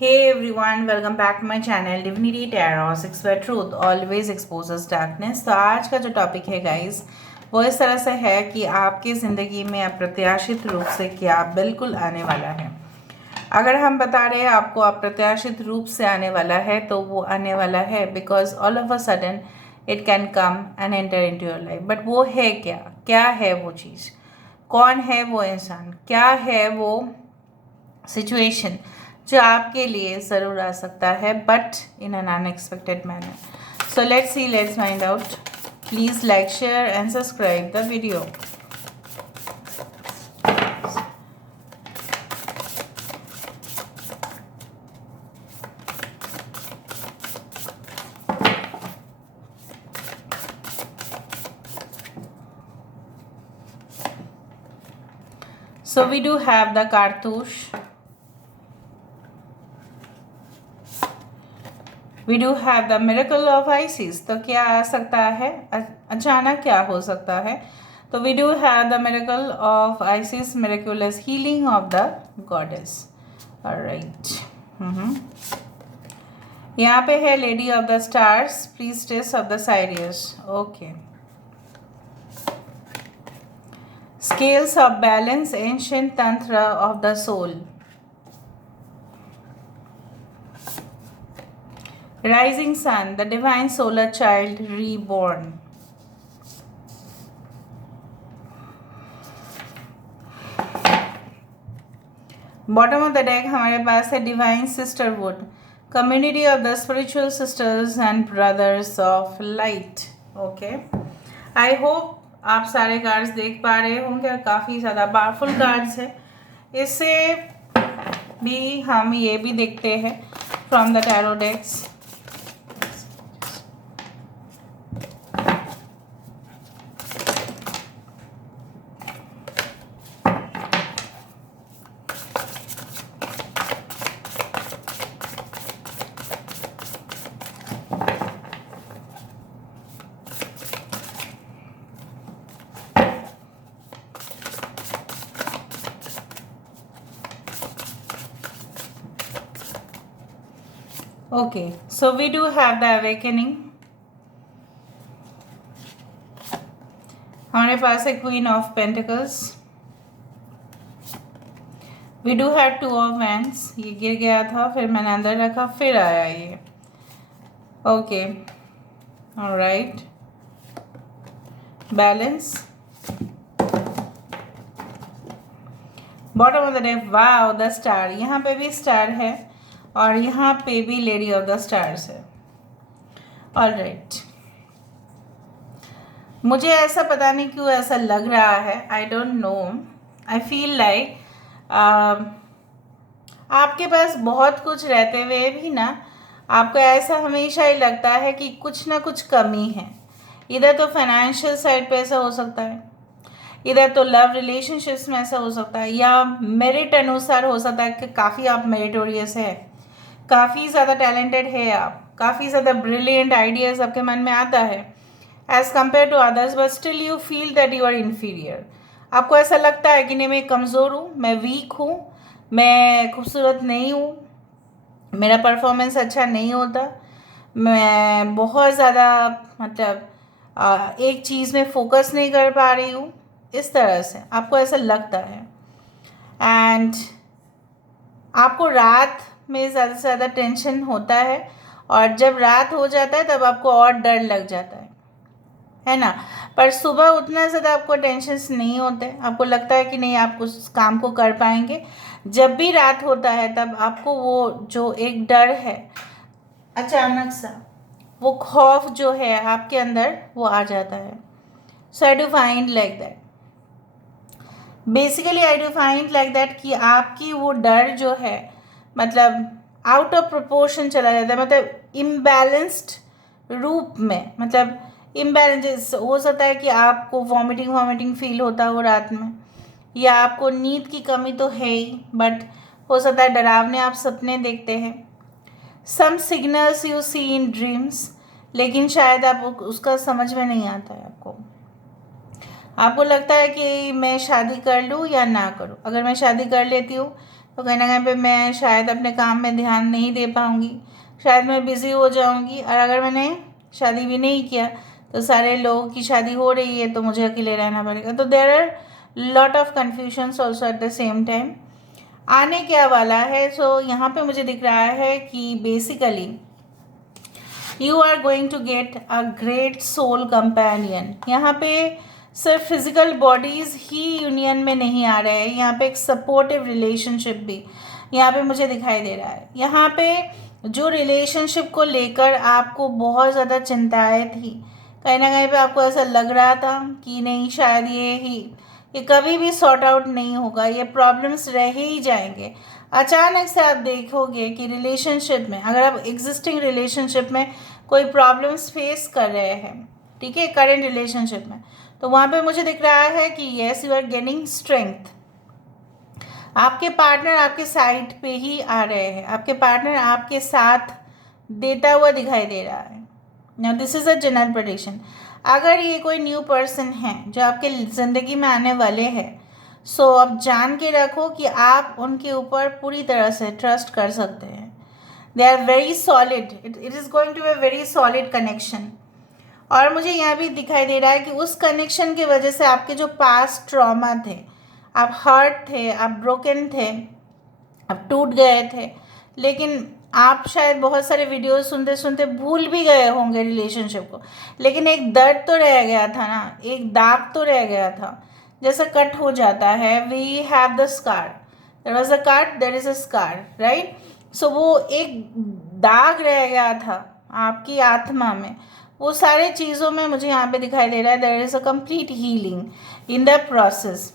Hey everyone, welcome back to my channel Divinity Tarot 6 where truth always exposes darkness। तो आज का जो topic है गाइस वो इस तरह से है कि आपकी ज़िंदगी में अप्रत्याशित रूप से क्या बिल्कुल आने वाला है। अगर हम बता रहे हैं आपको अप्रत्याशित रूप से आने वाला है तो वो आने वाला है because all of a sudden it can come and enter into your life. But वो है क्या, क्या है वो चीज़, कौन है वो इंसान, क्या है वो सिचुएशन जो आपके लिए ज़रूर आ सकता है but in an unexpected manner. So let's see, let's find out. Please like, share and subscribe the video. So we do have the cartouche. We do have the miracle of Isis। तो क्या आ सकता है, अचानक क्या हो सकता है? तो we do have the miracle of Isis, miraculous healing of the goddess। Alright। यहाँ पे है lady of the stars, priestess of the Sirius. Okay. Scales of balance, ancient tantra of the soul. Rising sun, the divine solar child reborn। Bottom of the deck हमारे पास है divine sisterhood, community of the spiritual sisters and brothers of light. Okay, I hope आप सारे cards देख पा रहे होंगे और काफ़ी ज़्यादा पावरफुल कार्ड्स है। इससे भी हम ये भी देखते हैं from the tarot decks. Okay, so we do have the awakening। हमारे पास है queen of pentacles. We do have two of wands. ये गिर गया था, फिर मैंने अंदर रखा, फिर आया ये। Okay, alright. Balance, bottom of the deck, wow the star. यहाँ पे भी स्टार है और यहाँ पे भी लेडी ऑफ द स्टार्स है। ऑलराइट, मुझे ऐसा पता नहीं क्यों ऐसा लग रहा है, I don't know, I feel like आपके पास बहुत कुछ रहते हुए भी ना आपको ऐसा हमेशा ही लगता है कि कुछ ना कुछ कमी है। इधर तो फाइनेंशियल साइड पे ऐसा हो सकता है, इधर तो लव रिलेशनशिप्स में ऐसा हो सकता है, या मेरिट अनुसार हो सकता है कि काफ़ी आप मेरिटोरियस है, काफ़ी ज़्यादा टैलेंटेड है आप, काफ़ी ज़्यादा ब्रिलियंट आइडियाज़ आपके मन में आता है as compare to others, but still you feel that you are inferior. आपको ऐसा लगता है कि नहीं, मैं कमज़ोर हूँ, मैं वीक हूँ, मैं खूबसूरत नहीं हूँ, मेरा परफॉर्मेंस अच्छा नहीं होता, मैं बहुत ज़्यादा मतलब एक चीज़ में फोकस नहीं कर पा रही हूँ। इस तरह से आपको ऐसा लगता है एंड आपको रात में ज़्यादा से ज़्यादा टेंशन होता है और जब रात हो जाता है तब आपको और डर लग जाता है ना। पर सुबह उतना ज़्यादा आपको टेंशन्स नहीं होते, आपको लगता है कि नहीं आप उस काम को कर पाएंगे। जब भी रात होता है तब आपको वो जो एक डर है अचानक सा, वो खौफ जो है आपके अंदर वो आ जाता है। So I do find like that, basically I do find like that कि आपकी वो डर जो है मतलब आउट ऑफ प्रोपोर्शन चला जाता है, मतलब इम्बैलेंस्ड रूप में, मतलब इम्बैलेंस हो सकता है कि आपको वॉमिटिंग फील होता हो रात में, या आपको नींद की कमी तो है ही, बट हो सकता है डरावने आप सपने देखते हैं। Some signals you see in dreams, लेकिन शायद आप उसका समझ में नहीं आता है। आपको लगता है कि मैं शादी कर लूँ या ना करूँ। अगर मैं शादी कर लेती हूँ तो कहीं ना कहीं पे मैं शायद अपने काम में ध्यान नहीं दे पाऊँगी, शायद मैं बिज़ी हो जाऊँगी। और अगर मैंने शादी भी नहीं किया तो सारे लोगों की शादी हो रही है तो मुझे अकेले रहना पड़ेगा। तो there are lot of confusions also at the same time. आने क्या वाला है, सो यहाँ पे मुझे दिख रहा है कि basically you are going to get a great soul companion. यहाँ पे सिर्फ फिजिकल बॉडीज ही यूनियन में नहीं आ रहे हैं, यहाँ पे एक सपोर्टिव रिलेशनशिप भी यहाँ पे मुझे दिखाई दे रहा है। यहाँ पे जो रिलेशनशिप को लेकर आपको बहुत ज़्यादा चिंताएं थी, कहीं ना कहीं पे आपको ऐसा लग रहा था कि नहीं शायद ये कभी भी सॉर्ट आउट नहीं होगा, ये प्रॉब्लम्स रह ही जाएंगे। अचानक से आप देखोगे कि रिलेशनशिप में, अगर आप एग्जिस्टिंग रिलेशनशिप में कोई प्रॉब्लम्स फेस कर रहे हैं, ठीक है, करेंट रिलेशनशिप में, तो वहाँ पे मुझे दिख रहा है कि yes you are gaining strength. आपके पार्टनर आपके साइड पे ही आ रहे हैं, आपके पार्टनर आपके साथ देता हुआ दिखाई दे रहा है। Now this is a general prediction. अगर ये कोई न्यू पर्सन है जो आपके ज़िंदगी में आने वाले हैं, सो अब जान के रखो कि आप उनके ऊपर पूरी तरह से ट्रस्ट कर सकते हैं। They are very solid, it is going to be a very solid connection. और मुझे यहाँ भी दिखाई दे रहा है कि उस कनेक्शन की वजह से आपके जो पास्ट ट्रॉमा थे, आप हर्ट थे, आप ब्रोकन थे, आप टूट गए थे, लेकिन आप शायद बहुत सारे वीडियोस सुनते सुनते भूल भी गए होंगे रिलेशनशिप को, लेकिन एक दर्द तो रह गया था ना, एक दाग तो रह गया था। जैसा कट हो जाता है, we have the scar, there was a cut, there is a scar, right. So वो एक दाग रह गया था आपकी आत्मा में, वो सारे चीज़ों में मुझे यहाँ पे दिखाई दे रहा है there is a complete healing in the process.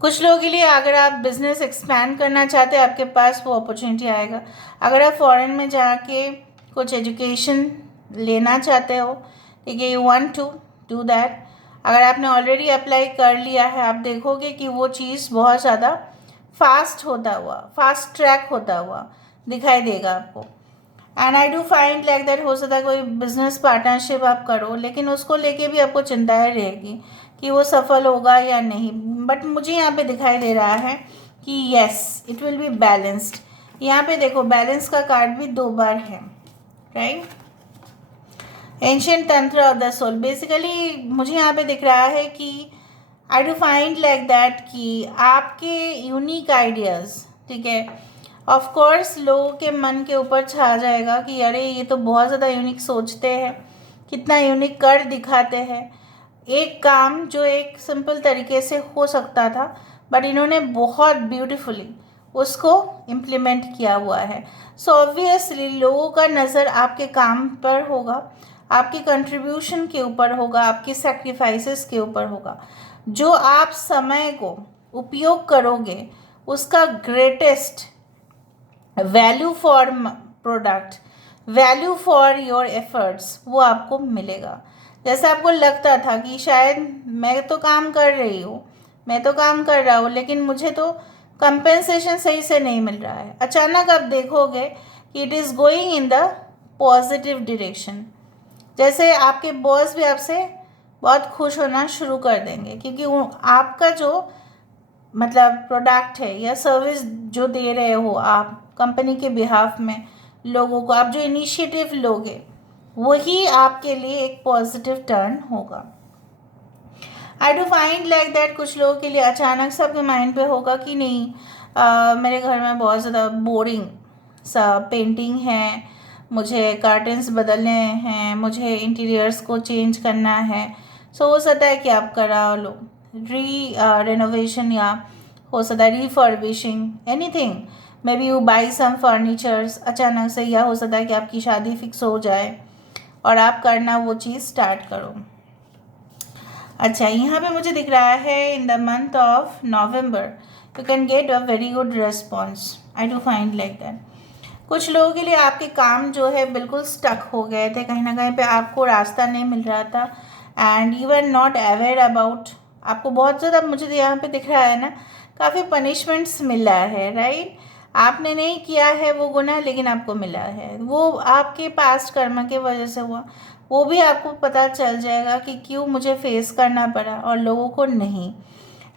कुछ लोगों के लिए अगर आप बिजनेस एक्सपैंड करना चाहते हैं, आपके पास वो अपॉर्चुनिटी आएगा। अगर आप फॉरेन में जाके कुछ एजुकेशन लेना चाहते हो, ठीक है, you want to do that, अगर आपने ऑलरेडी अप्लाई कर लिया है, आप देखोगे कि वो चीज़ बहुत ज़्यादा फास्ट होता हुआ, फास्ट ट्रैक होता हुआ दिखाई देगा आपको। And I do find like that हो सकता है कोई बिजनेस पार्टनरशिप आप करो, लेकिन उसको लेके भी आपको चिंताएं रहेगी कि वो सफल होगा या नहीं। बट मुझे यहाँ पे दिखाई दे रहा है कि yes it will be balanced. यहाँ पे देखो बैलेंस का कार्ड भी 2 बार है, right. Ancient tantra of the soul, basically मुझे यहाँ पे दिख रहा है कि आई डू फाइंड लाइक दैट कि आपके यूनिक आइडियाज़, ठीक है, ऑफ कोर्स लोगों के मन के ऊपर छा जाएगा कि अरे ये तो बहुत ज़्यादा यूनिक सोचते हैं, कितना यूनिक कर दिखाते हैं। एक काम जो एक सिंपल तरीके से हो सकता था, बट इन्होंने बहुत ब्यूटीफुली उसको इम्प्लीमेंट किया हुआ है। सो ऑब्वियसली लोगों का नज़र आपके काम पर होगा, आपकी कंट्रीब्यूशन के ऊपर होगा, आपकी सेक्रीफाइसेस के ऊपर होगा। जो आप समय को उपयोग करोगे उसका greatest value for product, value for your efforts वो आपको मिलेगा। जैसे आपको लगता था कि शायद मैं तो काम कर रही हूँ, मैं तो काम कर रहा हूँ, लेकिन मुझे तो कंपेंसेशन सही से नहीं मिल रहा है, अचानक आप देखोगे कि it is going in the positive direction. जैसे आपके बॉस भी आपसे बहुत खुश होना शुरू कर देंगे, क्योंकि वो आपका जो मतलब प्रोडक्ट है या सर्विस जो दे रहे हो आप कंपनी के बिहाफ में लोगों को, आप जो इनिशिएटिव लोगे वही आपके लिए एक पॉजिटिव टर्न होगा। आई डू फाइंड लाइक दैट कुछ लोगों के लिए अचानक से आपके माइंड पे होगा कि नहीं मेरे घर में बहुत ज़्यादा बोरिंग सा पेंटिंग है, मुझे कर्टन्स बदलने हैं, मुझे इंटीरियर्स को चेंज करना है। सो हो सकता है कि आप करा लो रेनोवेशन, या हो सकता है refurbishing, anything, maybe you buy some furnitures अचानक से, या हो सकता है कि आपकी शादी फिक्स हो जाए और आप करना वो चीज़ स्टार्ट करो। अच्छा, यहाँ पे मुझे दिख रहा है in the month of November you can get a very good response, I do find like that. कुछ लोगों के लिए आपके काम जो है बिल्कुल स्टक हो गए थे, कहीं ना कहीं पे आपको रास्ता नहीं मिल रहा था and you are not aware about, आपको बहुत ज़्यादा मुझे यहाँ पे दिख रहा है ना, काफ़ी पनिशमेंट्स मिला है, राइट। आपने नहीं किया है वो गुनाह, लेकिन आपको मिला है, वो आपके पास्ट कर्म के वजह से हुआ, वो भी आपको पता चल जाएगा कि क्यों मुझे फेस करना पड़ा और लोगों को नहीं।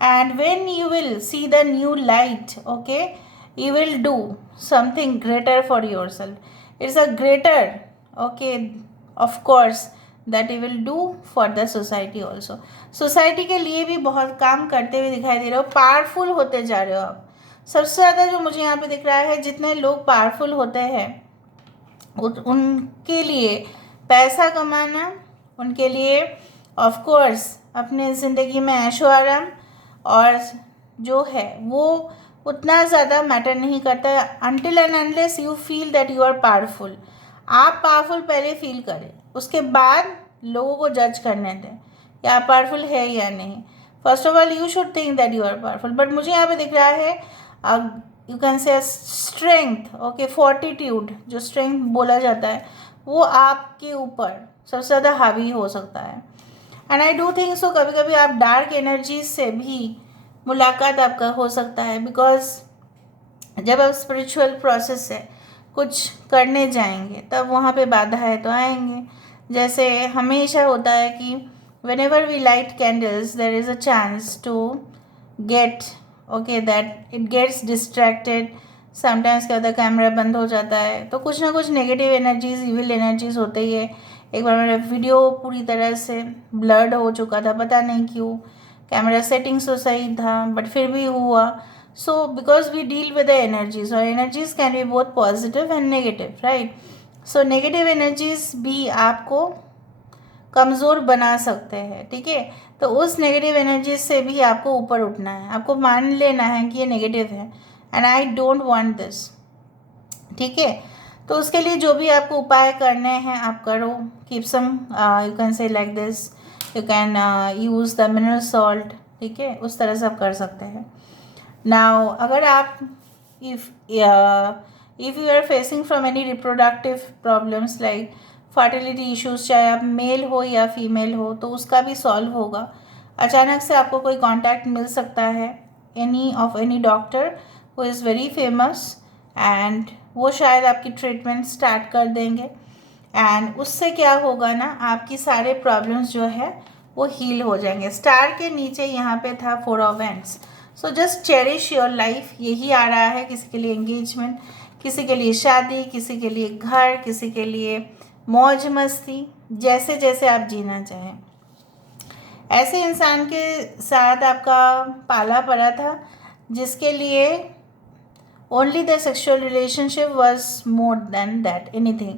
and when you will see the new light, okay, you will do something greater for yourself. It's a greater, okay, of course, that you will do for the society also. Society के लिए भी बहुत काम करते हुए दिखाई दे रहे हो, पावरफुल होते जा रहे हो आप. सबसे ज़्यादा जो मुझे यहाँ पे दिख रहा है, जितने लोग पावरफुल होते हैं उनके लिए पैसा कमाना, उनके लिए ऑफ कोर्स अपने ज़िंदगी में ऐशो आराम और जो है वो उतना ज़्यादा मैटर नहीं करता है, until and unless you feel that you are powerful. आप पावरफुल पहले फील करें, उसके बाद लोगों को जज करने दें कि आप पावरफुल है या नहीं. First of all you should think that you are powerful. But मुझे यहाँ पे दिख रहा है you can say strength, okay, fortitude, जो स्ट्रेंथ बोला जाता है वो आपके ऊपर सबसे ज़्यादा हावी हो सकता है. And I do think so कभी कभी आप डार्क एनर्जीज से भी मुलाकात आपका हो सकता है, बिकॉज जब आप स्पिरिचुअल प्रोसेस से कुछ करने जाएंगे तब वहाँ पे बाधाएं तो आएंगे. जैसे हमेशा होता है कि whenever we light candles there is a chance to get, okay, that it gets distracted. Sometimes क्या होता है, कैमरा बंद हो जाता है तो कुछ ना कुछ नेगेटिव एनर्जीज, इविल एनर्जीज होते ही है. एक बार मेरा वीडियो पूरी तरह से ब्लर्ड हो चुका था, पता नहीं क्यों, कैमरा सेटिंग्स तो सही था बट फिर भी हुआ. So because we deal with the energies, और energies can be both positive and negative, right. So negative energies भी आपको कमज़ोर बना सकते हैं, ठीक है. तो उस नेगेटिव एनर्जी से भी आपको ऊपर उठना है, आपको मान लेना है कि ये नेगेटिव है and I don't want this, ठीक है. तो उसके लिए जो भी आपको उपाय करने हैं आप करो. Keep some, you can say like this, you can use the mineral salt, ठीक है, उस तरह से आप कर सकते हैं. नाउ अगर आप if you are facing from any reproductive problems like fertility issues, चाहे आप मेल हो या फीमेल हो, तो उसका भी सॉल्व होगा. अचानक से आपको कोई कांटेक्ट मिल सकता है any doctor who is very famous, and वो शायद आपकी ट्रीटमेंट स्टार्ट कर देंगे. एंड उससे क्या होगा ना, आपकी सारे प्रॉब्लम्स जो है वो हील हो जाएंगे. स्टार के नीचे यहाँ पे था 4 of wands. So just cherish your life. यही आ रहा है, किसी के लिए एंगेजमेंट, किसी के लिए शादी, किसी के लिए घर, किसी के लिए मौज मस्ती, जैसे जैसे आप जीना चाहें. ऐसे इंसान के साथ आपका पाला पड़ा था जिसके लिए only the sexual relationship was more than that anything,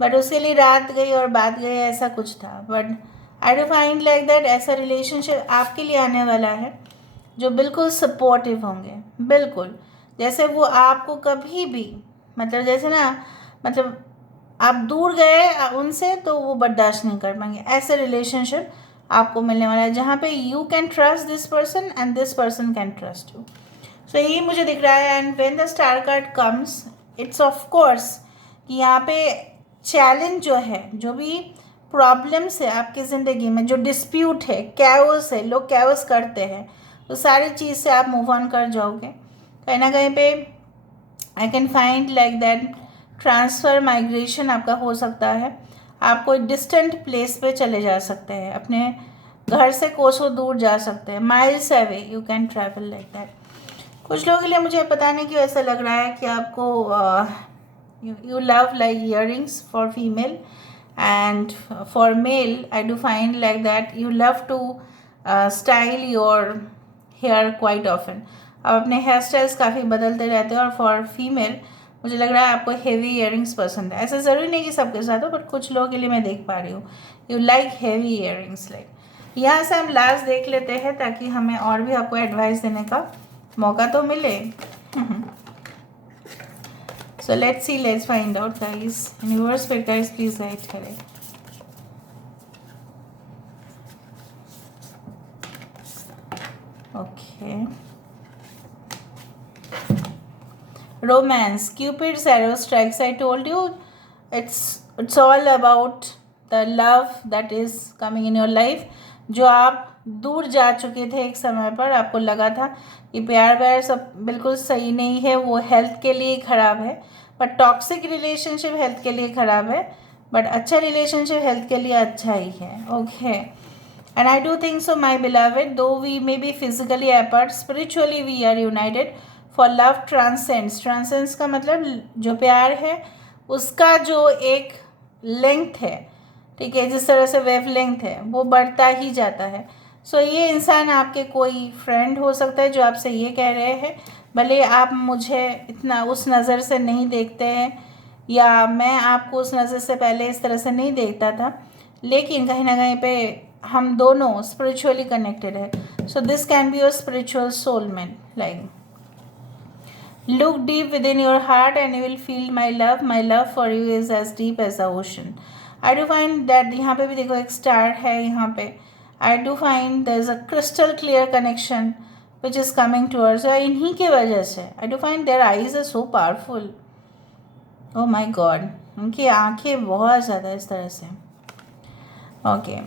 but उसके लिए रात गई और बात गई, ऐसा कुछ था. But I defined like that ऐसा रिलेशनशिप आपके लिए आने वाला है जो बिल्कुल सपोर्टिव होंगे, बिल्कुल जैसे वो आपको कभी भी, मतलब जैसे ना, मतलब आप दूर गए उनसे तो वो बर्दाश्त नहीं कर पाएंगे. ऐसे रिलेशनशिप आपको मिलने वाला है जहाँ पे you can trust this person and this person can trust you. So यही मुझे दिख रहा है. And when the star card comes, it's of course कि यहाँ पे चैलेंज जो है, जो भी प्रॉब्लम्स है आपकी ज़िंदगी में, जो डिस्प्यूट है, कैओस है, लोग कैओस करते हैं, तो सारी चीज़ से आप मूव ऑन कर जाओगे. कहीं ना कहीं पे I can find like that transfer, migration आपका हो सकता है. आप कोई डिस्टेंट प्लेस पे चले जा सकते हैं, अपने घर से कोसों दूर जा सकते हैं, miles away you can travel like that. कुछ लोगों के लिए मुझे पता नहीं क्यों ऐसा लग रहा है कि आपको you love like earrings for female, and for male I do find like that you love to style your hair quite often. आप अपने हेयर स्टाइल्स काफ़ी बदलते रहते हो. और फॉर फीमेल मुझे लग रहा है आपको हेवी ईयरिंग्स पसंद है. ऐसा ज़रूरी नहीं कि सबके साथ हो, बट कुछ लोगों के लिए मैं देख पा रही हूँ you like heavy earrings like. यहाँ से हम लास्ट देख लेते हैं ताकि हमें और भी आपको एडवाइस देने का मौका तो मिले. So let's see, let's find out guys. Universe पे गाइस प्लीज गाइड करें. Okay, romance, Cupid's arrow strikes. I told you it's all about the love that is coming in your life. जो आप दूर जा चुके थे एक समय पर, आपको लगा था कि प्यार व्यार सब बिल्कुल सही नहीं है, वो हेल्थ के लिए ख़राब है. बट टॉक्सिक रिलेशनशिप हेल्थ के लिए ख़राब है, बट अच्छा रिलेशनशिप हेल्थ के लिए अच्छा ही है. Okay, And I do think so, my beloved, though we may be physically apart, spiritually we are united. For love transcends. Transcends का मतलब जो प्यार है उसका जो एक लेंथ है, ठीक है, जिस तरह से वेव लेंथ है वो बढ़ता ही जाता है. सो ये इंसान आपके कोई फ्रेंड हो सकता है जो आपसे ये कह रहे हैं, भले आप मुझे इतना उस नज़र से नहीं देखते हैं या मैं आपको उस नज़र से पहले इस तरह से नहीं देखता था, लेकिन कहीं ना कहीं पे हम दोनों स्पिरिचुअली कनेक्टेड है. So this can be your spiritual soulmate. Like look deep within your heart and you will feel my love. My love for you is as deep as the ocean. I do find that यहाँ पे भी देखो एक star है यहाँ पे. I do find there is a crystal clear connection which is coming towards you. इन्हीं के वजह से I do find their eyes are so powerful. Oh my God, उनकी आंखें बहुत ज़्यादा इस तरह से. Okay,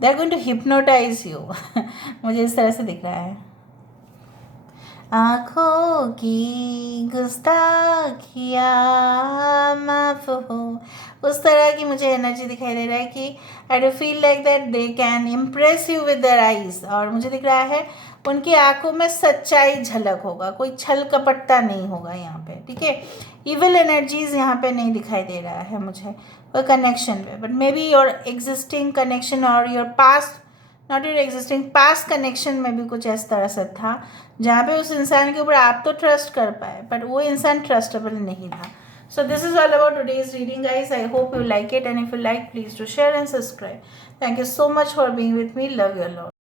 they are going to hypnotize you. मुझे इस तरह से दिख रहा है. आँखों की गुस्ताखियाँ माफ हो, उस तरह की मुझे एनर्जी दिखाई दे रहा है कि I do feel like that they can impress you with their eyes. और मुझे दिख रहा है उनकी आंखों में सच्चाई झलक होगा, कोई छल कपटता नहीं होगा यहाँ पे, ठीक है. इविल एनर्जीज यहाँ पे नहीं दिखाई दे रहा है मुझे कोई कनेक्शन पे. But maybe your existing connection और your past, not your existing, past connection में भी कुछ इस तरह से था जहाँ पे उस इंसान के ऊपर आप तो ट्रस्ट कर पाए बट वो इंसान ट्रस्टेबल नहीं था. So this is all about today's reading guys. I hope you like it and if you like please to share and subscribe. Thank you so much for being with me. Love you lot.